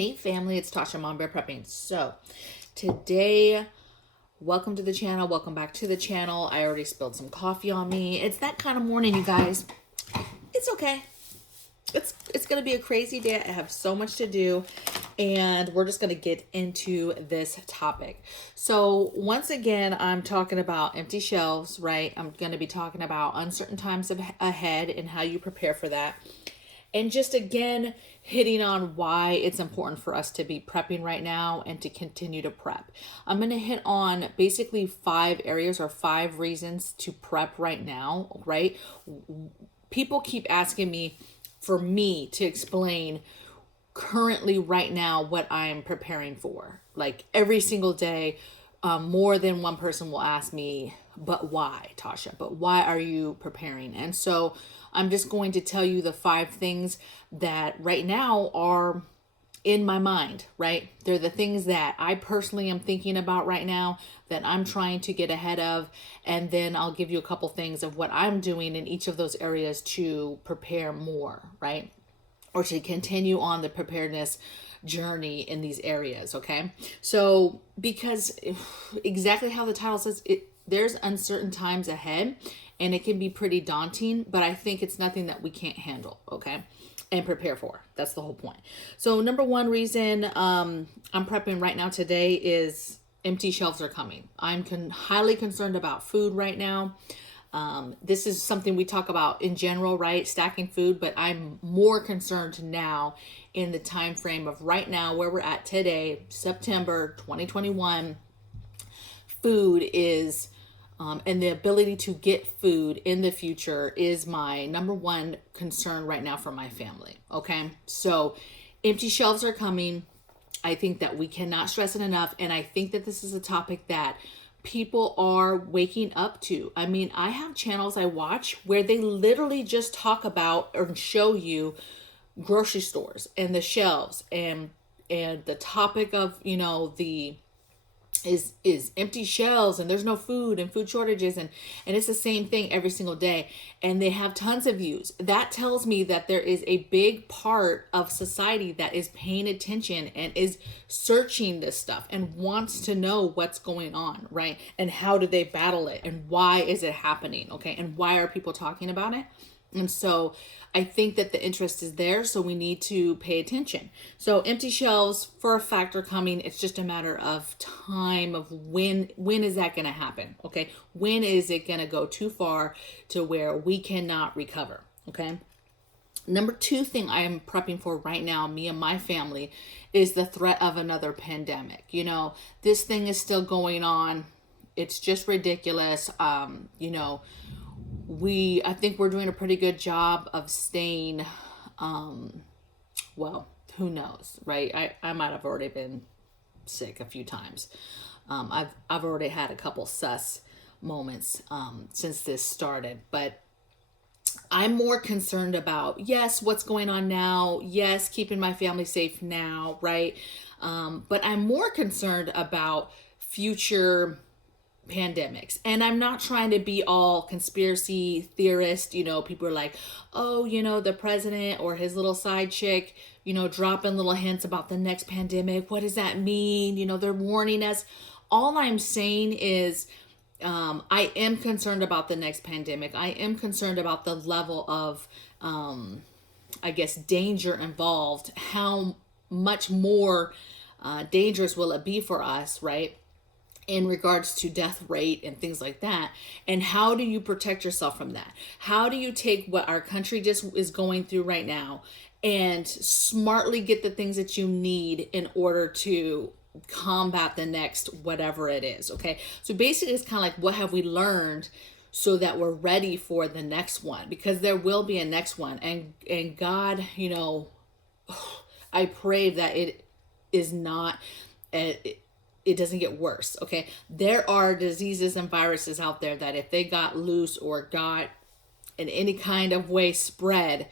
Hey family, it's Tasha, Mom Bear Prepping. So today, welcome to the channel. Welcome back to the channel. I already spilled some coffee on me. It's that kind of morning, you guys. It's okay. It's gonna be a crazy day. I have so much to do, and we're just gonna get into this topic. So once again, I'm talking about empty shelves, right? I'm gonna be talking about uncertain times ahead and how you prepare for that. And just again, hitting on why it's important for us to be prepping right now and to continue to prep. I'm going to hit on basically 5 areas or 5 reasons to prep right now, right? People keep asking me for me to explain currently right now what I'm preparing for. Like every single day, more than one person will ask me, but why, Tasha? But why are you preparing? And so I'm just going to tell you the 5 things that right now are in my mind, right? They're the things that I personally am thinking about right now that I'm trying to get ahead of. And then I'll give you a couple things of what I'm doing in each of those areas to prepare more, right? Or to continue on the preparedness journey in these areas, okay? So because exactly how the title says, there's uncertain times ahead and it can be pretty daunting, but I think it's nothing that we can't handle, okay? And prepare for. That's the whole point. So number 1 reason I'm prepping right now today is empty shelves are coming. I'm highly concerned about food right now. This is something we talk about in general, right? Stacking food, but I'm more concerned now in the time frame of right now where we're at today, September 2021. Food is and the ability to get food in the future is my number 1 concern right now for my family. Okay, so empty shelves are coming. I think that we cannot stress it enough, and I think that this is a topic that people are waking up to. I mean, I have channels I watch where they literally just talk about or show you grocery stores and the shelves and the topic of, you know, the is empty shelves and there's no food and food shortages and it's the same thing every single day, and they have tons of views. That tells me that there is a big part of society that is paying attention and is searching this stuff and wants to know what's going on, right? And how do they battle it and why is it happening, okay? And why are people talking about it? And so I think that the interest is there, so we need to pay attention. So empty shelves for a fact are coming. It's just a matter of time of when is that going to happen, okay? When is it going to go too far to where we cannot recover, okay? Number 2 thing I am prepping for right now, me and my family, is the threat of another pandemic. You know, this thing is still going on. It's just ridiculous. You know, I think we're doing a pretty good job of staying, well, who knows, right? I might have already been sick a few times. I've already had a couple sus moments since this started, but I'm more concerned about, yes, what's going on now. Yes, keeping my family safe now, right? But I'm more concerned about future pandemics. And I'm not trying to be all conspiracy theorist. You know, people are like, oh, you know, the president or his little side chick, you know, dropping little hints about the next pandemic. What does that mean? You know, they're warning us. All I'm saying is I am concerned about the next pandemic. I am concerned about the level of, I guess, danger involved. How much more dangerous will it be for us, right? In regards to death rate and things like that. And how do you protect yourself from that? How do you take what our country just is going through right now and smartly get the things that you need in order to combat the next whatever it is, okay? So basically it's kind of like, what have we learned so that we're ready for the next one? Because there will be a next one. And God, you know, I pray that it is not... it doesn't get worse, okay? There are diseases and viruses out there that if they got loose or got in any kind of way spread,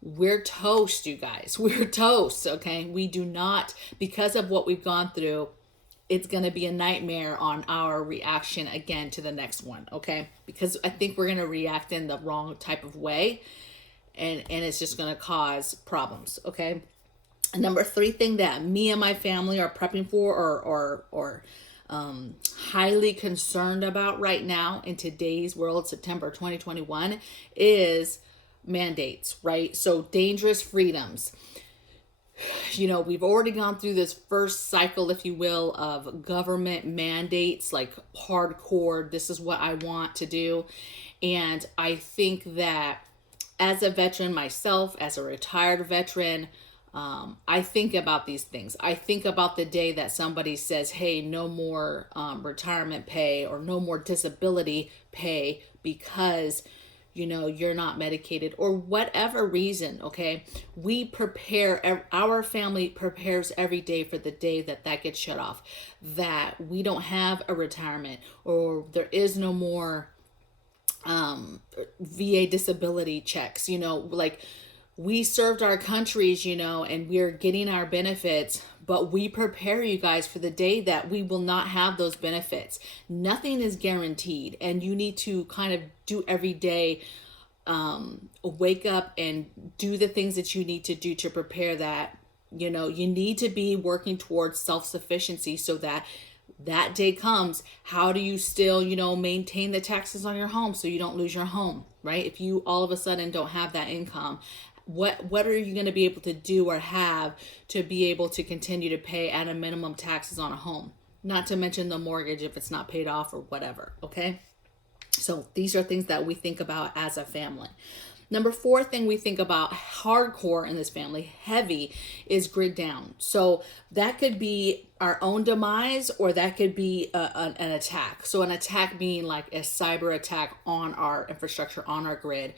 we're toast, you guys. We're toast, okay? We do not, because of what we've gone through, it's going to be a nightmare on our reaction again to the next one, okay? Because I think we're going to react in the wrong type of way, and it's just going to cause problems, okay? Number three thing that me and my family are prepping for or highly concerned about right now in today's world, September 2021, is mandates, right? So dangerous freedoms. You know, we've already gone through this first cycle, if you will, of government mandates, like hardcore, this is what I want to do. And I think that as a veteran myself, as a retired veteran, I think about these things. I think about the day that somebody says, hey, no more retirement pay or no more disability pay because, you know, you're not medicated or whatever reason, okay? We prepare, our family prepares every day for the day that that gets shut off, that we don't have a retirement or there is no more VA disability checks, you know, like we served our countries, you know, and we're getting our benefits, but we prepare you guys for the day that we will not have those benefits. Nothing is guaranteed, and you need to kind of do every day, wake up and do the things that you need to do to prepare that. You know, you need to be working towards self-sufficiency so that that day comes. How do you still, you know, maintain the taxes on your home so you don't lose your home, right? If you all of a sudden don't have that income, what are you going to be able to do or have to be able to continue to pay at a minimum taxes on a home? Not to mention the mortgage if it's not paid off or whatever, okay? So these are things that we think about as a family. Number four thing we think about hardcore in this family, heavy, is grid down. So that could be our own demise or that could be an attack. So an attack being like a cyber attack on our infrastructure, on our grid.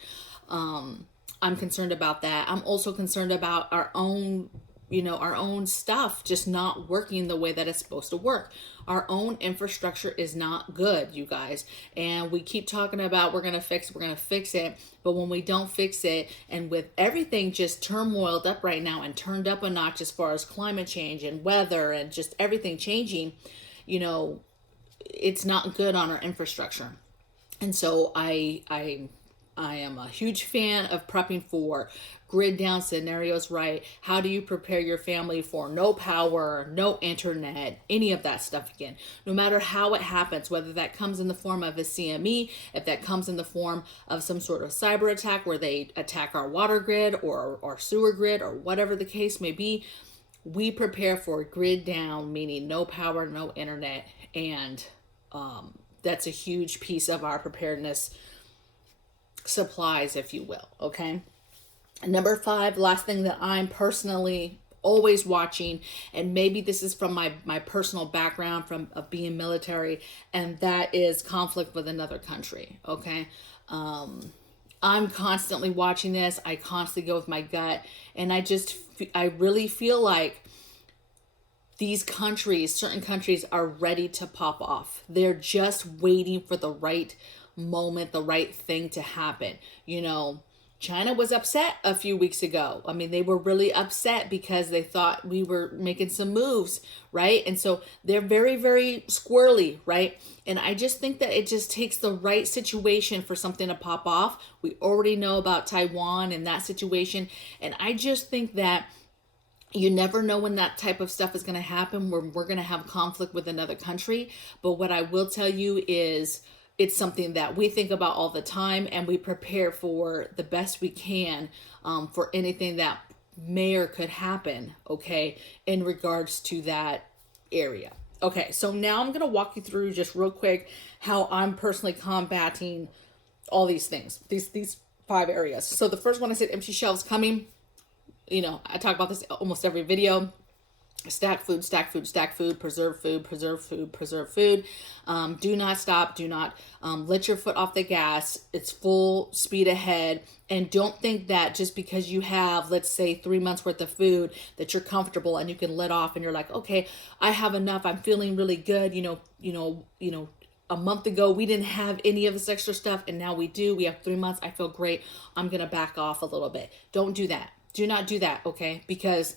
I'm concerned about that. I'm also concerned about our own, you know, our own stuff just not working the way that it's supposed to work. Our own infrastructure is not good, you guys. And we keep talking about we're going to fix it. But when we don't fix it, and with everything just turmoiled up right now and turned up a notch as far as climate change and weather and just everything changing, you know, it's not good on our infrastructure. And so I am a huge fan of prepping for grid down scenarios, right? How do you prepare your family for no power, no internet, any of that stuff again? No matter how it happens, whether that comes in the form of a CME, if that comes in the form of some sort of cyber attack where they attack our water grid or our sewer grid or whatever the case may be, we prepare for grid down, meaning no power, no internet, and that's a huge piece of our preparedness supplies, if you will, okay? Number five, last thing that I'm personally always watching, and maybe this is from my personal background of being military, and that is conflict with another country, okay? I'm constantly watching this. I constantly go with my gut, and I really feel like these countries, certain countries are ready to pop off. They're just waiting for the right moment, the right thing to happen. You know, China was upset a few weeks ago. I mean, they were really upset because they thought we were making some moves, right? And so they're very, very squirrely, right? And I just think that it just takes the right situation for something to pop off. We already know about Taiwan and that situation. And I just think that you never know when that type of stuff is going to happen, where we're going to have conflict with another country. But what I will tell you is, it's something that we think about all the time, and we prepare for the best we can for anything that may or could happen, okay, in regards to that area. Okay, so now I'm going to walk you through just real quick how I'm personally combating all these things, these five areas. So the first one, I said empty shelves coming. You know, I talk about this almost every video. Stack food, stack food, stack food, preserve food, preserve food, preserve food. Do not stop. Do not let your foot off the gas. It's full speed ahead. And don't think that just because you have, let's say, 3 months worth of food, that you're comfortable and you can let off and you're like, okay, I have enough. I'm feeling really good. You know, a month ago, we didn't have any of this extra stuff, and now we do. We have 3 months. I feel great. I'm going to back off a little bit. Don't do that. Do not do that, okay? Because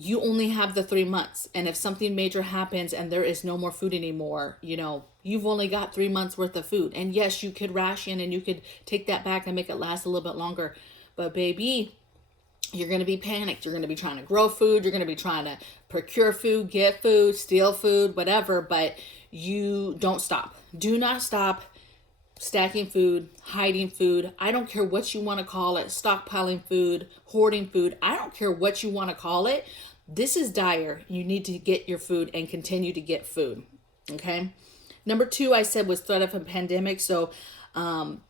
you only have the 3 months. And if something major happens and there is no more food anymore, you know, you've only got 3 months worth of food. And yes, you could ration and you could take that back and make it last a little bit longer. But baby, you're going to be panicked. You're going to be trying to grow food. You're going to be trying to procure food, get food, steal food, whatever. But you don't stop. Do not stop stacking food, hiding food. I don't care what you want to call it. Stockpiling food, hoarding food. I don't care what you want to call it. This is dire. You need to get your food and continue to get food. Okay. Number 2, I said, was threat of a pandemic. So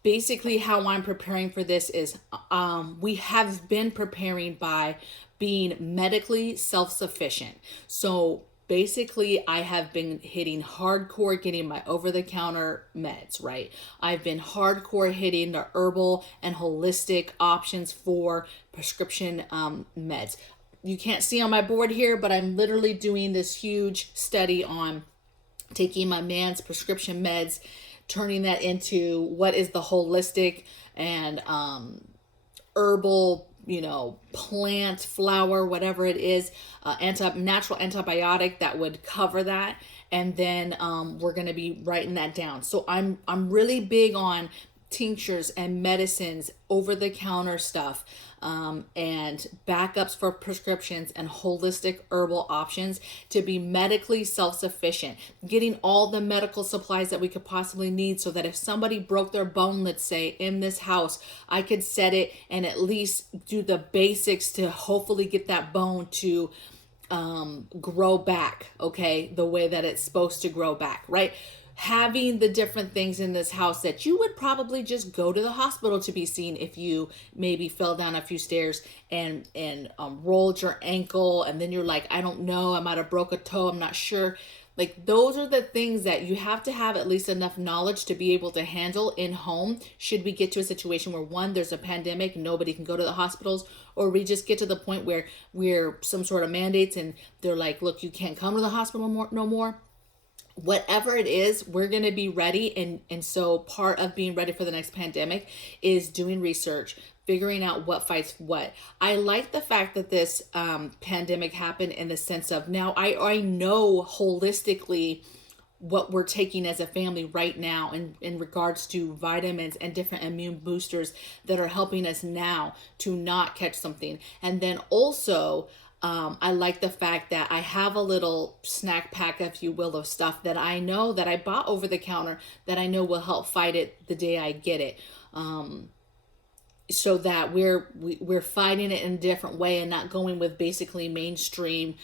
basically how I'm preparing for this is we have been preparing by being medically self-sufficient. So basically I have been hitting hardcore getting my over-the-counter meds, right? I've been hardcore hitting the herbal and holistic options for prescription meds. You can't see on my board here, but I'm literally doing this huge study on taking my man's prescription meds, turning that into what is the holistic and herbal, plant, flower, whatever it is, natural antibiotic that would cover that. And then we're going to be writing that down. So I'm really big on tinctures and medicines, over-the-counter stuff, and backups for prescriptions and holistic herbal options to be medically self-sufficient, getting all the medical supplies that we could possibly need so that if somebody broke their bone, let's say, in this house, I could set it and at least do the basics to hopefully get that bone to grow back, okay, the way that it's supposed to grow back, right? Having the different things in this house that you would probably just go to the hospital to be seen if you maybe fell down a few stairs and rolled your ankle, and then you're like, I don't know, I might have broke a toe, I'm not sure. Like, those are the things that you have to have at least enough knowledge to be able to handle in home should we get to a situation where, one, there's a pandemic, nobody can go to the hospitals, or we just get to the point where we're some sort of mandates and they're like, look, you can't come to the hospital no more. Whatever it is, we're going to be ready. And so part of being ready for the next pandemic is doing research, figuring out what fights what. I like the fact that this pandemic happened in the sense of now I know holistically what we're taking as a family right now in regards to vitamins and different immune boosters that are helping us now to not catch something. And then also, I like the fact that I have a little snack pack, if you will, of stuff that I know that I bought over the counter that I know will help fight it the day I get it. So that we're fighting it in a different way and not going with basically mainstream,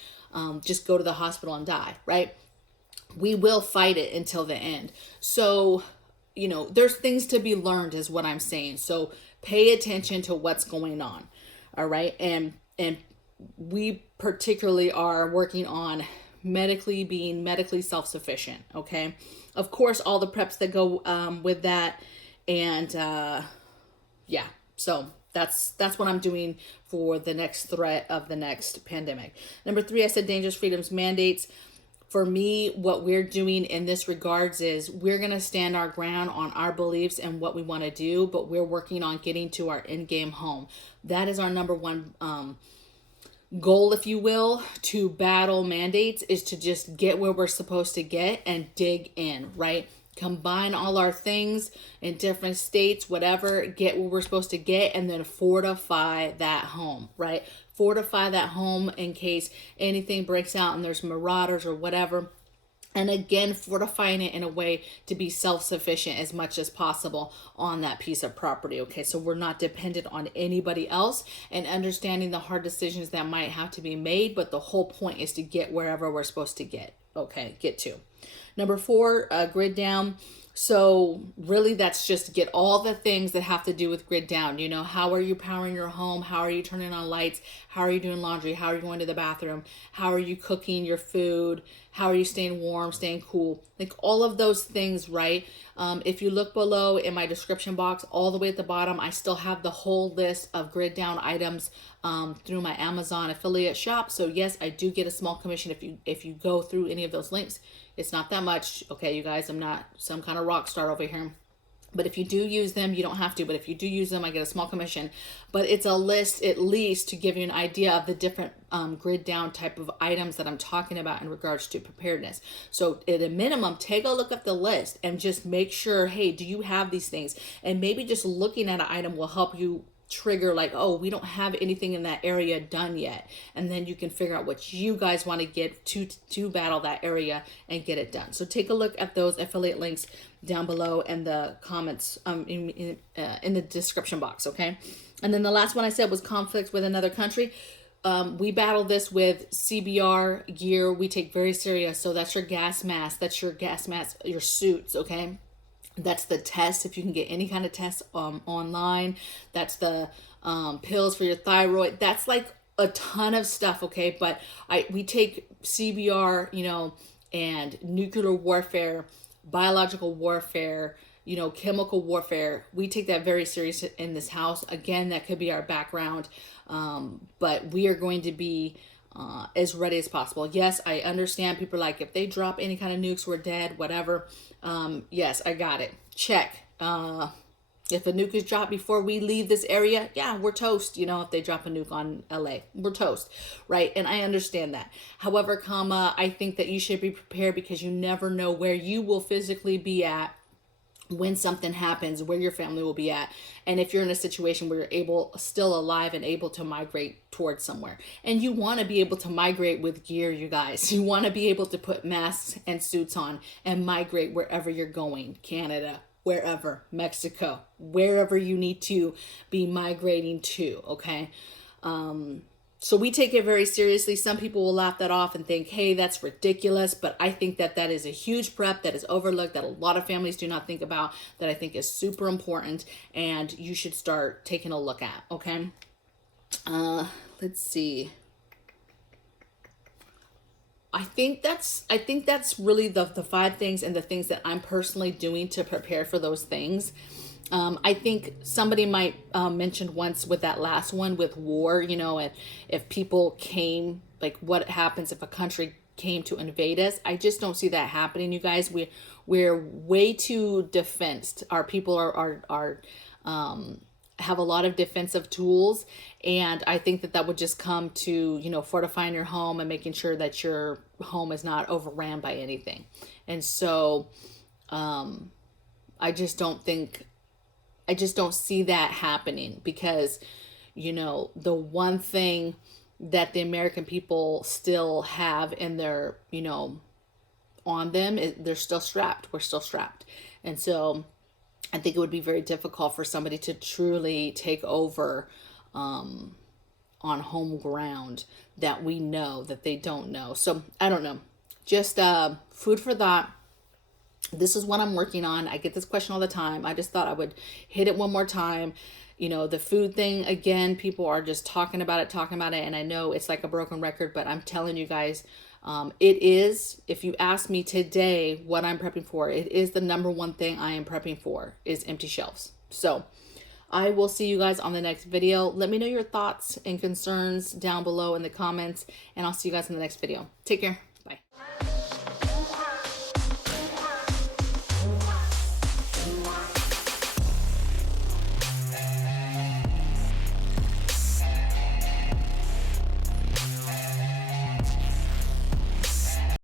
just go to the hospital and die, right? We will fight it until the end. So, there's things to be learned is what I'm saying. So pay attention to what's going on. All right. And we particularly are working on being medically self-sufficient. Okay. Of course, all the preps that go with that. And yeah, so that's what I'm doing for the next threat of the next pandemic. Number 3, I said dangerous freedoms mandates. For me, what we're doing in this regards is we're going to stand our ground on our beliefs and what we want to do, but we're working on getting to our end game home. That is our number one goal, if you will, to battle mandates, is to just get where we're supposed to get and dig in, right? Combine all our things in different states, whatever, get where we're supposed to get, and then fortify that home, right? Fortify that home in case anything breaks out and there's marauders or whatever. And again, fortifying it in a way to be self-sufficient as much as possible on that piece of property. Okay, so we're not dependent on anybody else, and understanding the hard decisions that might have to be made. But the whole point is to get wherever we're supposed to get. Okay, get to. Number 4, grid down. So really that's just to get all the things that have to do with grid down. How are you powering your home? How are you turning on lights? How are you doing laundry? How are you going to the bathroom? How are you cooking your food? How are you staying warm, staying cool? Like all of those things, right? If you look below in my description box, all the way at the bottom, I still have the whole list of grid down items through my Amazon affiliate shop. So yes, I do get a small commission if you go through any of those links. It's not that much. Okay, you guys, I'm not some kind of rock star over here. But if you do use them, you don't have to. But if you do use them, I get a small commission. But it's a list at least to give you an idea of the different grid down type of items that I'm talking about in regards to preparedness. So at a minimum, take a look at the list and just make sure, hey, do you have these things? And maybe just looking at an item will help you trigger like, oh, we don't have anything in that area done yet, and then you can figure out what you guys want to get to battle that area and get it done. So take a look at those affiliate links down below in the comments, in the description box, okay? And then the last one I said was conflicts with another country. We battle this with CBR gear. We take very serious. So that's your gas mask, your suits, okay? That's the test, if you can get any kind of test online. That's the pills for your thyroid. That's like a ton of stuff, okay? But we take CBR, you know, and nuclear warfare, biological warfare, you know, chemical warfare. We take that very serious in this house. Again, that could be our background, but we are going to be as ready as possible. Yes, I understand people are like, if they drop any kind of nukes, we're dead, whatever. Yes, I got it. Check. If a nuke is dropped before we leave this area, yeah, we're toast. You know, if they drop a nuke on LA, we're toast, right? And I understand that. However, I think that you should be prepared, because you never know where you will physically be at when something happens, where your family will be at, and if you're in a situation where you're still alive and able to migrate towards somewhere. And you want to be able to migrate with gear, you guys. You want to be able to put masks and suits on and migrate wherever you're going. Canada, wherever, Mexico, wherever you need to be migrating to, okay? So we take it very seriously. Some people will laugh that off and think, hey, that's ridiculous. But I think that that is a huge prep that is overlooked, that a lot of families do not think about, that I think is super important, and you should start taking a look at, okay? Let's see. I think that's really the 5 things, and the things that I'm personally doing to prepare for those things. I think somebody might mentioned once with that last one with war, you know, and if people came, like what happens if a country came to invade us. I just don't see that happening, you guys. We're way too defensed. Our people are have a lot of defensive tools, and I think that would just come to, you know, fortifying your home and making sure that your home is not overran by anything. And so I just don't see that happening, because, you know, the one thing that the American people still have in their, you know, on them is they're still strapped. We're still strapped. And so I think it would be very difficult for somebody to truly take over on home ground that we know that they don't know. So I don't know. Just food for thought. This is what I'm working on. I get this question all the time. I just thought I would hit it one more time. You know, the food thing, again, people are just talking about it. And I know it's like a broken record, but I'm telling you guys, it is, if you ask me today what I'm prepping for, it is the number one thing I am prepping for, is empty shelves. So I will see you guys on the next video. Let me know your thoughts and concerns down below in the comments, and I'll see you guys in the next video. Take care. Bye.